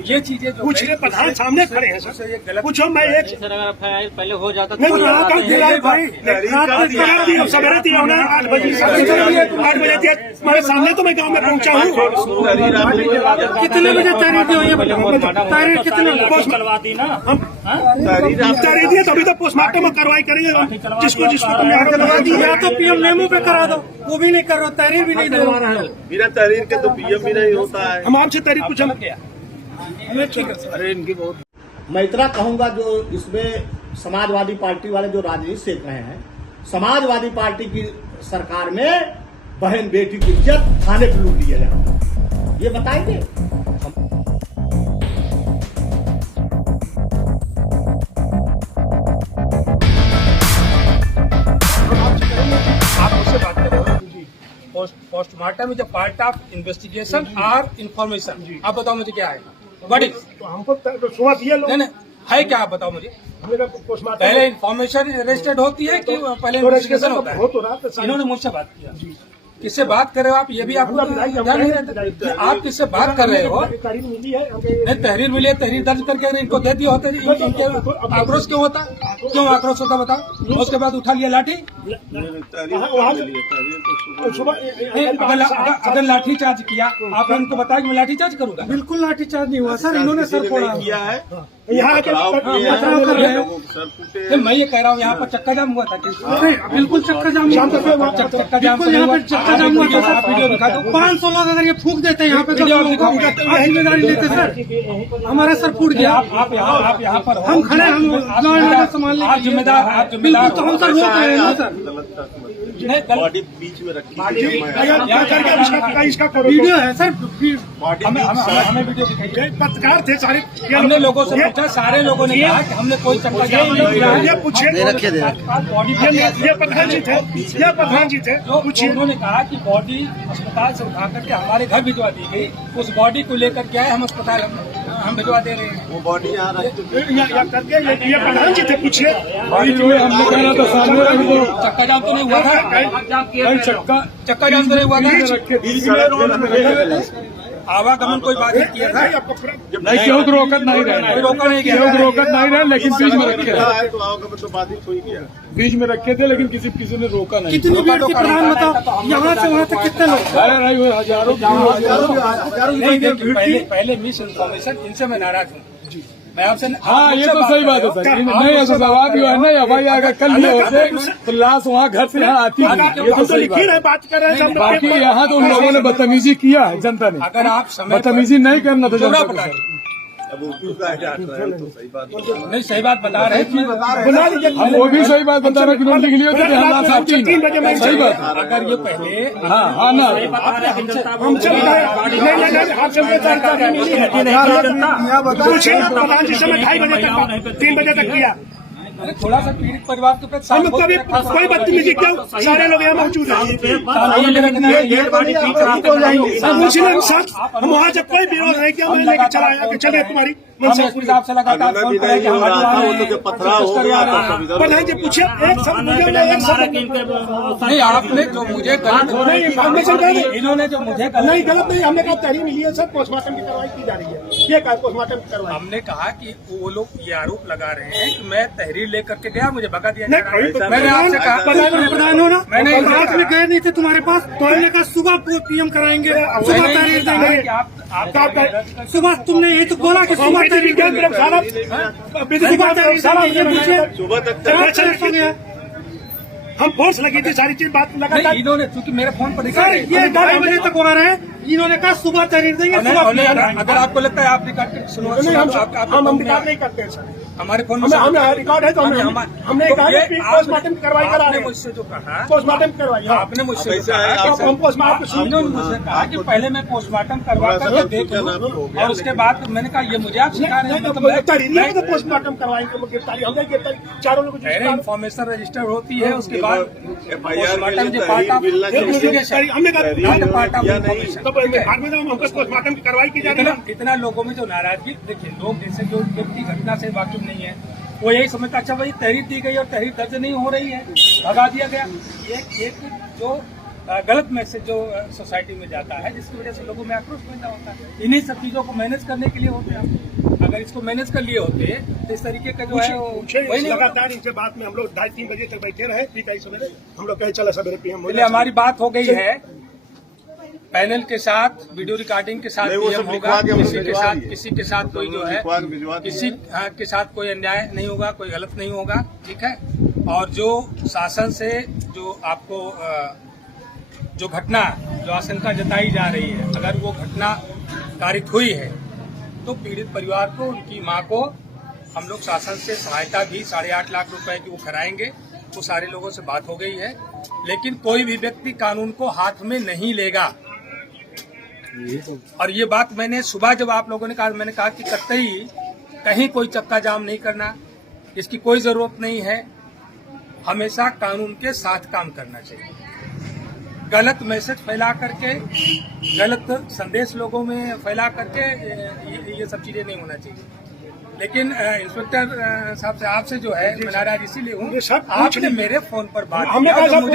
ये चीजें कुछ प्रधान सामने खड़े हैं सर, पूछो मैं एक सर अगर पहले हो जाता नहीं भाई सवेरे दिया होना 8 बजे 8 बजे दिया तुम्हारे सामने तो मैं गांव में पहुंचा हूँ। कितने बजे तहरीर दी हुई है? तहरीर कितने करवाती ना तहरीर दिए तो अभी तो पोस्टमार्टम में कार्रवाई करेंगे जिसको तुमने करवा दी। या तो पीएम मेमो पे करा दो, वो भी नहीं कर रहा, तहरीर भी नहीं दिलवा रहा है। बिना तहरीर के तो पीएम भी नहीं होता है। हम आपसे तहरीर पूछा अरे इनकी बहुत मैं इतना कहूंगा, जो इसमें समाजवादी पार्टी वाले जो राजनीति सेक रहे हैं, समाजवादी पार्टी की सरकार में बहन बेटी की इज्जत थाने पर लूट लिया जा रहा है, ये बताएंगे। आप मुझसे बात करें। Postmortem is a part of investigation और इन्फॉर्मेशन। आप बताओ मुझे क्या है? What is? तो हमको सुबह दिए लोग नहीं है क्या, आप बताओ मुझे। पोस्टमार्टम पहले इन्फॉर्मेशन रजिस्टर्ड होती है कि पहले इन्वेस्टिगेशन होता हो है? तो रहा। इन्होंने मुझसे बात किया। किससे बात कर रहे हो आप, ये भी आपको ध्यान नहीं रहता? आप किससे बात कर रहे हो? तहरीर मिली है नहीं, तहरीर मिली है, तहरीर दर्ज करके इनको दे दिया होता। इनके आक्रोश क्यों होता? क्यों आक्रोश होता बताओ? उसके बाद उठा लिया लाठी। अगर लाठी चार्ज किया, आपने उनको बताया कि मैं लाठी चार्ज करूंगा? बिल्कुल लाठी चार्ज नहीं हुआ सर, इन्होंने सर फोड़ा किया है। यहाँ कर रहे हो। मैं ये कह रहा हूँ यहाँ पर चक्का जाम हुआ था। बिल्कुल चक्कर जाम चक्का जाम यहाँ पे चक्कर जाम हुआ था सर। वीडियो दिखा दो। 500 लोग अगर ये फूक देते हैं यहाँ पे, वीडियो दिखाओ। जिम्मेदारी लेते सर, हमारा सर फूट गया। आप यहाँ पर हो। हम खड़े, हम संभालने आप जिम्मेदार, आप जिम्मेदार तो हम सर रोक रहे हैं ना सर। बॉडी बीच में रखी इसका करो। वीडियो है सर, हमें वीडियो दिखाइए। पत्रकार थे सारे, हमने लोगों से पूछा, सारे लोगों ने कहा कि हमने कोई चक्का जाम नहीं किया है। ये पूछे ये प्रधान जी थे, ये प्रधान जी थे, पूछिए। उन्होंने कहा कि बॉडी अस्पताल से उठा करके हमारे घर भिजवा दी गई। उस बॉडी को लेकर के आए हम अस्पताल, हम भिजवा दे रहे हैं। वो बॉडी यहाँ करके ये प्रधान जी थे, पूछिए। हमने कहना था सामने चक्का जाम तो नहीं हुआ था? चक्का जाम तो नहीं हुआ था? आवागमन कोई बात नहीं किया था? नहीं, क्यों रोकत नहीं रहे, कोई रोका नहीं गया। रोकत नहीं रहे, लेकिन बीच में रखे है तो आओगे तो बाधित हो ही गया। बीच में रखे थे, लेकिन किसी ने रोका नहीं। कितनी भीड़ थी प्रधान बताओ? यहाँ से वहाँ तक कितने लोग? अरे नहीं हुए, हजारों पहले मिस इन्फॉर्मेशन, इनसे मैं नाराज हूँ। मैं आपसे हाँ, ये तो सही बात है सर। नहीं ऐसा सवाल भी है नहीं, अभाई अगर कल लिए होते तो लाश वहाँ घर से यहाँ आती है। ये तो सही बात है। बात कर रहे हैं। बाकी यहाँ तो उन लोगों ने बदतमीजी किया है, जनता ने। अगर आप बदतमीजी नहीं करना था जनता को सर। अब वो क्यों कहा जा रहा है, तो सही बात नहीं, सही बात बता रहे हैं। हम वो भी सही बात बता रहे कि नोट लिख लिए थे, हम लाश आती ही नहीं। सही बात है। अगर ये पहले हाँ ना, हम चल रहे प्रधान जी से मैं 2:30 बजे तक 3 बजे तक किया। थोड़ा सा पीड़ित परिवार के प्रति हम कभी कोई बदतमीजी क्यों? सारे लोग यहाँ मौजूद हैं। हम वहाँ जब कोई विरोध नहीं किया, मैंने लेकर चला आया कि चले तुम्हारी साहब से लगातार फोन करें कि प्रधान जी पूछे एक सब नहीं, आपने जो मुझे इन्होंने जो मुझे नहीं गलत नहीं, हमने कहा तहरीर मिली है सर, पोस्टमार्टम की कार्रवाई की जा रही है। ये कहा पोस्टमार्टम की कार्रवाई। हमने कहा कि वो लोग ये आरोप लगा रहे हैं कि मैं तहरीर लेकर के गया, मुझे भगा दिया। मैंने आपसे कहा प्रधान हो ना, मैंने रात में गए नहीं थे तुम्हारे पास, तो हमने कहा सुबह पीएम कराएंगे, सुबह तहरीर देंगे। सुबह तुमने यही तो बोला कि सुबह तहरीर देंगे। सुबह तक हम फोर्स लगी थी, सारी चीज बात लगा। इन्होंने चूंकि मेरे फोन पर दिखा सर ये 2:30 बजे तक हो रहा है, इन्होंने कहा सुबह तहरीर देंगे। अगर आपको लगता है आप रिकॉर्ड सुनो, हम रिकॉर्ड नहीं करते सर, हमारे फोन में रिकॉर्ड है तो हमने पोस्टमार्टम की कार्रवाई करा रहे हैं। मुझसे जो कहा पोस्टमार्टम करवाई, आपने मुझसे हम पोस्टमार्टम इन्होंने मुझसे कहा कि पहले मैं पोस्टमार्टम करवा कर देख लूं, और उसके बाद मैंने कहा ये मुझे आप सिखा रहे हैं। तो पोस्टमार्टम करवाएंगे, गिरफ्तारी हमने गिरफ्तारी चारों लोग इन्फॉर्मेशन रजिस्टर होती है, उसके बाद पोस्टमार्टम की कार्रवाई की जा रही है। इतना लोगों में जो नाराजगी, देखिए लोग जैसे जो व्यक्ति घटना से वाकिफ नहीं है वो यही समझता अच्छा भाई तहरीर दी गई और तहरीर दर्ज नहीं हो रही है, भगा दिया गया। एक जो गलत मैसेज जो सोसाइटी में जाता है, जिसकी वजह से लोगों में आक्रोश पैदा होता है। इन्हीं सब चीजों को मैनेज करने के लिए होते हैं। अगर इसको मैनेज कर लिए होते तो इस तरीके का जो है वही नहीं। लगातार इनसे बात में हम लोग 2:30-3 बजे तक बैठे रहे, फिर कई सवेरे हम लोग कहे चला सवेरे पीएम पहले हमारी बात हो गई है पैनल के साथ, वीडियो रिकॉर्डिंग के साथ नहीं, वो पीएम सब होगा, लिखवा के किसी के साथ कोई जो है किसी के साथ कोई अन्याय नहीं होगा, कोई गलत नहीं होगा, ठीक है। और जो शासन से जो आपको जो घटना जो आशंका जताई जा रही है, अगर वो घटना कारित हुई है तो पीड़ित परिवार को, उनकी मां को हम लोग शासन से सहायता भी 8.5 लाख रुपए की वो कराएंगे। वो सारे लोगों से बात हो गई है, लेकिन कोई भी व्यक्ति कानून को हाथ में नहीं लेगा। और ये बात मैंने सुबह जब आप लोगों ने कहा, मैंने कहा कि कतई कहीं कोई चक्का जाम नहीं करना, इसकी कोई जरूरत नहीं है। हमेशा कानून के साथ काम करना चाहिए। गलत मैसेज फैला करके, गलत संदेश लोगों में फैला करके ये सब चीजें नहीं होना चाहिए। लेकिन इंस्पेक्टर साहब से आपसे जो है मैं नाराज इसीलिए हूँ, आपने मेरे फोन पर बात हमने किया, कहा तो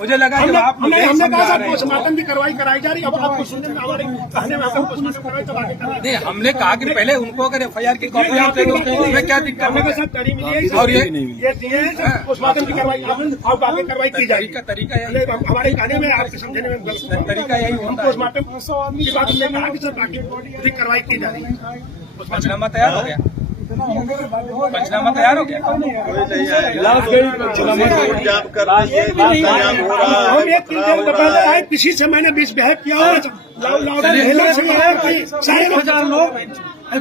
मुझे लगा जब आप मुझे हमने समझा कहा रहे हैं। पोस्टमार्टम की कार्रवाई कराई जा रही है। अब आपको सुनने में हमारे कहने में आपको पोस्टमार्टम करवाई तो आगे कराई। नहीं, हमने कहा कि पहले उनको अगर FIR की कॉपी आप दे दो, उसमें क्या दिक्कत हमने है? कहा तारीख मिली है और ये पोस्टमार्टम की कार्रवाई अब आगे कार्रवाई की जाएगी। तरीका यही हमारे कहने में आपके समझने में गलत तरीका यही हम होता है। पोस्टमार्टम की बात हमने कहा कि सर बाकी अधिक कार्रवाई की जा रही है। पंचनामा तैयार हो गया, पंचनामा तैयार हो गया। हम एक बताया है, किसी से मैंने मिसबिहेव किया हो, 1000 लोग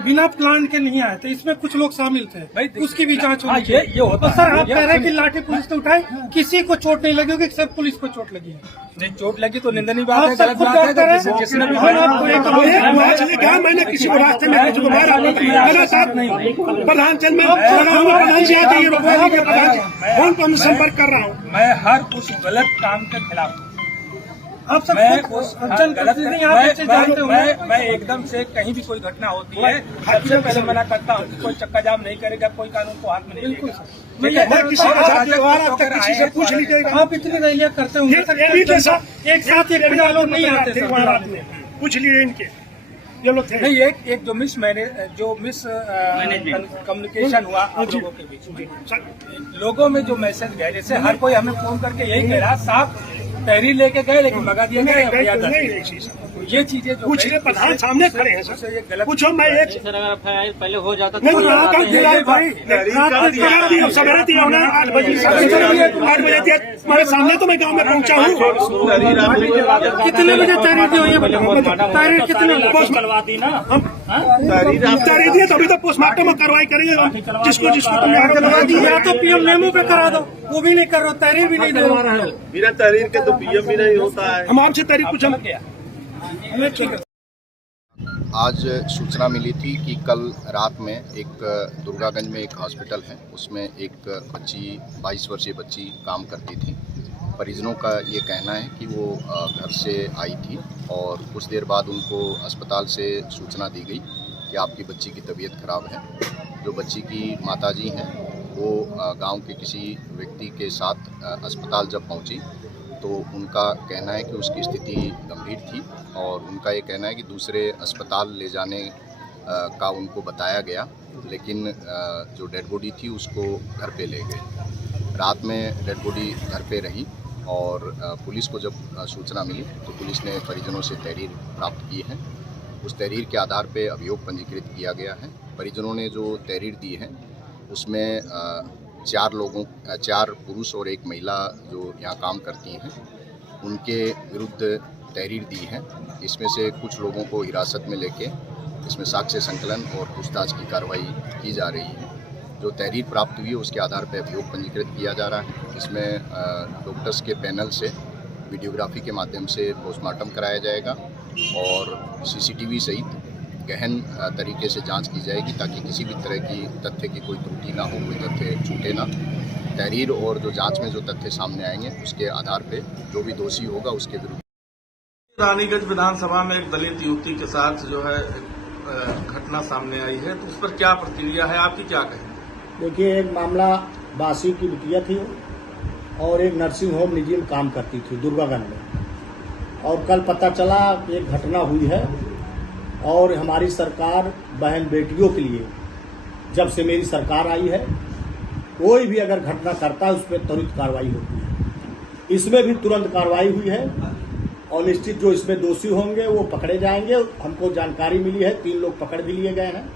बिना प्लान के नहीं आए थे, इसमें कुछ लोग शामिल थे भाई, उसकी भी जांच होनी चाहिए। ये होता तो सर आप कह रहे हैं कि लाठी पुलिस ने उठाई, किसी को चोट नहीं लगी होगी, सिर्फ पुलिस को चोट लगी है। नहीं, चोट लगी तो निंदनीय बात है, आप सब गलत खुद बात है। डॉक्टर हैं, तो जिसने भी हम आपको एक चले गया, मैंने किसी को रास्ते में किसी को मारा लगातार प्रधान चंद में प्रधान जी आते फोन पर मैं संपर्क कर रहा हूँ। मैं हर उस गलत काम के खिलाफ हूँ। आप सब मैं खुद उस जनप्रतिनिधि आप अच्छे जानते होंगे। मैं एकदम से कहीं भी कोई घटना होती है, सबसे पहले मना करता हूँ कि कोई चक्का जाम नहीं करेगा, कोई कानून को हाथ में नहीं लेगा। मैं किसी के साथ व्यवहार आप तक किसी से पूछ लीजिएगा। आप इतनी रैलियां करते होंगे सर, एक साथ एक हजार लोग नहीं आते सर। पूछ लिए इनके ये लोग थे। नहीं, एक जो मिस कम्युनिकेशन हुआ आप लोगों के बीच में, लोगों में जो मैसेज गया, जैसे हर कोई हमें फोन करके यही कह रहा, साफ तहरीर लेके गए लेकिन भगा दिया गया। ये चीजें जो पूछ ले, प्रधान सामने खड़े हैं सर, ये गलत। पूछो मैं एक सर अगर FIR पहले हो जाता तो नहीं कोई बात नहीं। भाई रात में सवेरे दिया होना 8 बजे 8 बजे तक मेरे सामने तो मैं गांव में पहुंचा हूँ। कितने बजे तहरीर दी हुई है? तहरीर कितने करवाती ना, तारीख दिए तो अभी तो पोस्टमार्टम में कार्रवाई करेंगे जिसको करवा दी, या तो PM मेमो पे करा दो, वो भी नहीं कर रहे, तहरीर भी नहीं दे रहे। बिना तहरीर के तो पीएम भी नहीं होता है। हम आपसे तारीख पूछा आज सूचना मिली थी कि कल रात में एक दुर्गागंज में एक हॉस्पिटल है, उसमें एक बच्ची 22 वर्षीय बच्ची काम करती थी। परिजनों का ये कहना है कि वो घर से आई थी और कुछ देर बाद उनको अस्पताल से सूचना दी गई कि आपकी बच्ची की तबीयत खराब है। जो बच्ची की माताजी हैं वो गांव के किसी व्यक्ति के साथ अस्पताल जब पहुंची तो उनका कहना है कि उसकी स्थिति गंभीर थी और उनका ये कहना है कि दूसरे अस्पताल ले जाने का उनको बताया गया, लेकिन जो डेड बॉडी थी उसको घर पे ले गए। रात में डेड बॉडी घर पे रही और पुलिस को जब सूचना मिली तो पुलिस ने परिजनों से तहरीर प्राप्त की है। उस तहरीर के आधार पे अभियोग पंजीकृत किया गया है। परिजनों ने जो तहरीर दी है उसमें 4 पुरुष और 1 महिला जो यहाँ काम करती हैं उनके विरुद्ध तहरीर दी है। इसमें से कुछ लोगों को हिरासत में लेके इसमें साक्ष्य संकलन और पूछताछ की कार्रवाई की जा रही है। जो तहरीर प्राप्त हुई है उसके आधार पर अभियोग पंजीकृत किया जा रहा है। इसमें डॉक्टर्स के पैनल से वीडियोग्राफी के माध्यम से पोस्टमार्टम कराया जाएगा और CCTV सहित गहन तरीके से जांच की जाएगी ताकि किसी भी तरह की तथ्य की कोई त्रुटि ना हो, कोई तथ्य छूटे ना। तहरीर और जो जांच में जो तथ्य सामने आएंगे उसके आधार पे जो भी दोषी होगा उसके विरुद्ध। रानीगंज विधानसभा में एक दलित युवती के साथ जो है घटना सामने आई है, तो उस पर क्या प्रतिक्रिया है आपकी, क्या कहें? देखिए, एक मामला बासी की बिटिया थी और एक नर्सिंग होम निजी में काम करती थी दुर्गागंज में। और कल पता चला कि एक घटना हुई है और हमारी सरकार बहन बेटियों के लिए जब से मेरी सरकार आई है कोई भी अगर घटना करता है उस पर त्वरित कार्रवाई होती है। इसमें भी तुरंत कार्रवाई हुई है और निश्चित जो इसमें दोषी होंगे वो पकड़े जाएंगे। हमको जानकारी मिली है 3 लोग पकड़ भी लिए गए हैं,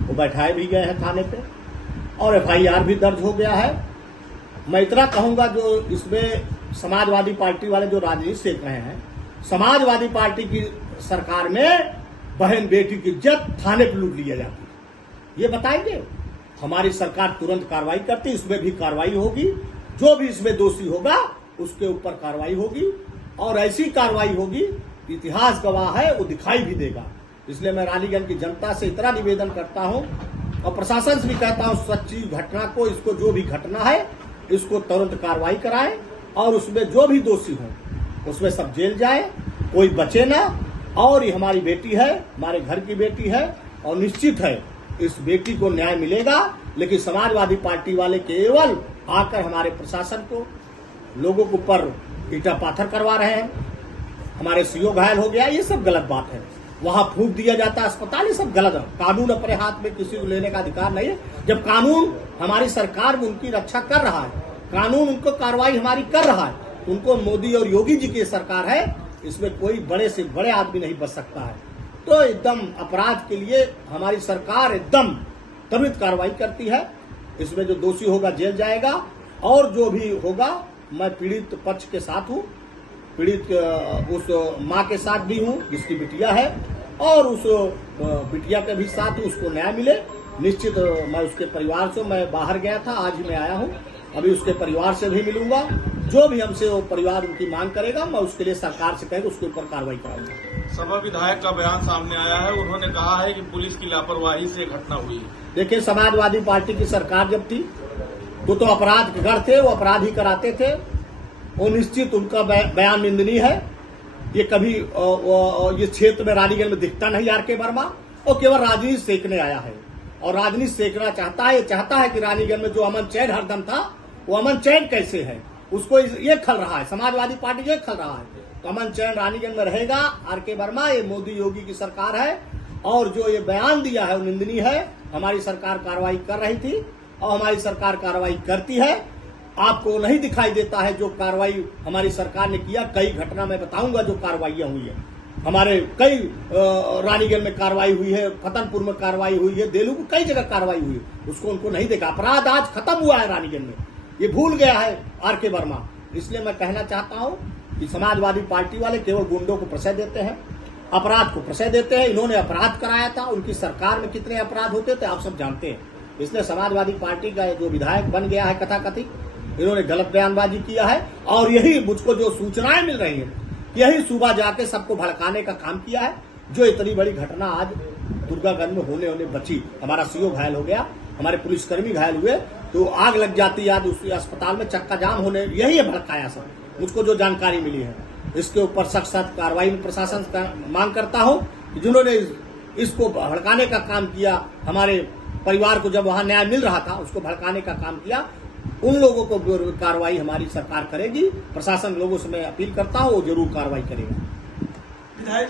वो बैठाए भी गए हैं थाने पे और FIR भी दर्ज हो गया है। मैं इतना कहूंगा जो इसमें समाजवादी पार्टी वाले जो राजनीति सेक रहे हैं, समाजवादी पार्टी की सरकार में बहन बेटी की इज्जत थाने पर लूट लिया जाती है, ये बताएंगे। हमारी सरकार तुरंत कार्रवाई करती, इसमें भी कार्रवाई होगी। जो भी इसमें दोषी होगा उसके ऊपर कार्रवाई होगी और ऐसी कार्रवाई होगी, इतिहास गवाह है, वो दिखाई भी देगा। इसलिए मैं रानीगंज की जनता से इतना निवेदन करता हूं और प्रशासन से भी कहता हूं, सच्ची घटना को, इसको जो भी घटना है इसको तुरंत कार्रवाई कराएं और उसमें जो भी दोषी हो उसमें सब जेल जाए, कोई बचे ना। और ये हमारी बेटी है, हमारे घर की बेटी है और निश्चित है इस बेटी को न्याय मिलेगा। लेकिन समाजवादी पार्टी वाले केवल आकर हमारे प्रशासन को, लोगों के ऊपर ईटा पाथर करवा रहे हैं, हमारे CO घायल हो गया, ये सब गलत बात है। वहां फूंक दिया जाता है अस्पताल, ये सब गलत है। कानून अपने हाथ में किसी को लेने का अधिकार नहीं है। जब कानून हमारी सरकार में उनकी रक्षा कर रहा है, कानून उनको कार्रवाई हमारी कर रहा है, उनको मोदी और योगी जी की सरकार है, इसमें कोई बड़े से बड़े आदमी नहीं बच सकता है। तो एकदम अपराध के लिए हमारी सरकार एकदम त्वरित कार्रवाई करती है। इसमें जो दोषी होगा जेल जाएगा और जो भी होगा, मैं पीड़ित पक्ष के साथ हूँ, पीड़ित उस माँ के साथ भी हूँ जिसकी बिटिया है और उस बिटिया के भी साथ हूँ, उसको न्याय मिले। निश्चित मैं उसके परिवार से, मैं बाहर गया था, आज ही मैं आया हूँ, अभी उसके परिवार से भी मिलूंगा। जो भी हमसे वो परिवार उनकी मांग करेगा मैं उसके लिए सरकार से कहेगा उसके ऊपर कार्रवाई कराऊंगा। सपा विधायक का बयान सामने आया है, उन्होंने कहा है कि पुलिस की लापरवाही से घटना हुई है। देखिए, समाजवादी पार्टी की सरकार जब थी तो अपराध के घर थे, वो अपराध ही कराते थे। वो निश्चित उनका बयान निंदनीय है। ये कभी ये क्षेत्र में रानीगंज में दिखता नहीं RK वर्मा, और केवल राजनीति सेकने आया है और राजनीति सेकना चाहता है। ये चाहता है कि रानीगंज में जो अमन चैन हरदम था वो अमन चैन कैसे है, उसको ये खल रहा है, समाजवादी पार्टी ये खल रहा है। तो अमन चैन रानीगंज में रहेगा। RK वर्मा, ये मोदी योगी की सरकार है और जो ये बयान दिया है वो निंदनीय है। हमारी सरकार कार्रवाई कर रही थी और हमारी सरकार कार्रवाई करती है। आपको नहीं दिखाई देता है जो कार्रवाई हमारी सरकार ने किया। कई घटना मैं बताऊंगा जो कार्रवाइयां हुई है, हमारे कई रानीगंज में कार्रवाई हुई है, फतनपुर में कार्रवाई हुई है, देलू में कई जगह कार्रवाई हुई है, उसको उनको नहीं देखा। अपराध आज खत्म हुआ है रानीगंज में, ये भूल गया है RK वर्मा। इसलिए मैं कहना चाहता हूं कि समाजवादी पार्टी वाले केवल गुंडों को प्रश्रय देते हैं, अपराध को प्रश्रय देते हैं। इन्होंने अपराध कराया था, उनकी सरकार में कितने अपराध होते थे आप सब जानते हैं। इसलिए समाजवादी पार्टी का जो विधायक बन गया है तथाकथित, इन्होंने गलत बयानबाजी किया है और यही मुझको जो सूचनाएं मिल रही हैं, यही सुबह जाके सबको भड़काने का काम किया है। जो इतनी बड़ी घटना आज दुर्गागंज में होने बची, हमारा CO घायल हो गया, हमारे पुलिसकर्मी घायल हुए, तो आग लग जाती आज उस अस्पताल में, चक्का जाम होने, यही भड़काया सब। मुझको जो जानकारी मिली है इसके ऊपर सख्त कार्रवाई में प्रशासन का मांग करता हूं कि जिन्होंने इसको भड़काने का काम किया, हमारे परिवार को जब वहां न्याय मिल रहा था उसको भड़काने का काम किया, उन लोगों को कार्रवाई हमारी सरकार करेगी। प्रशासन लोगों से मैं अपील करता हूं वो जरूर कार्रवाई करेगा।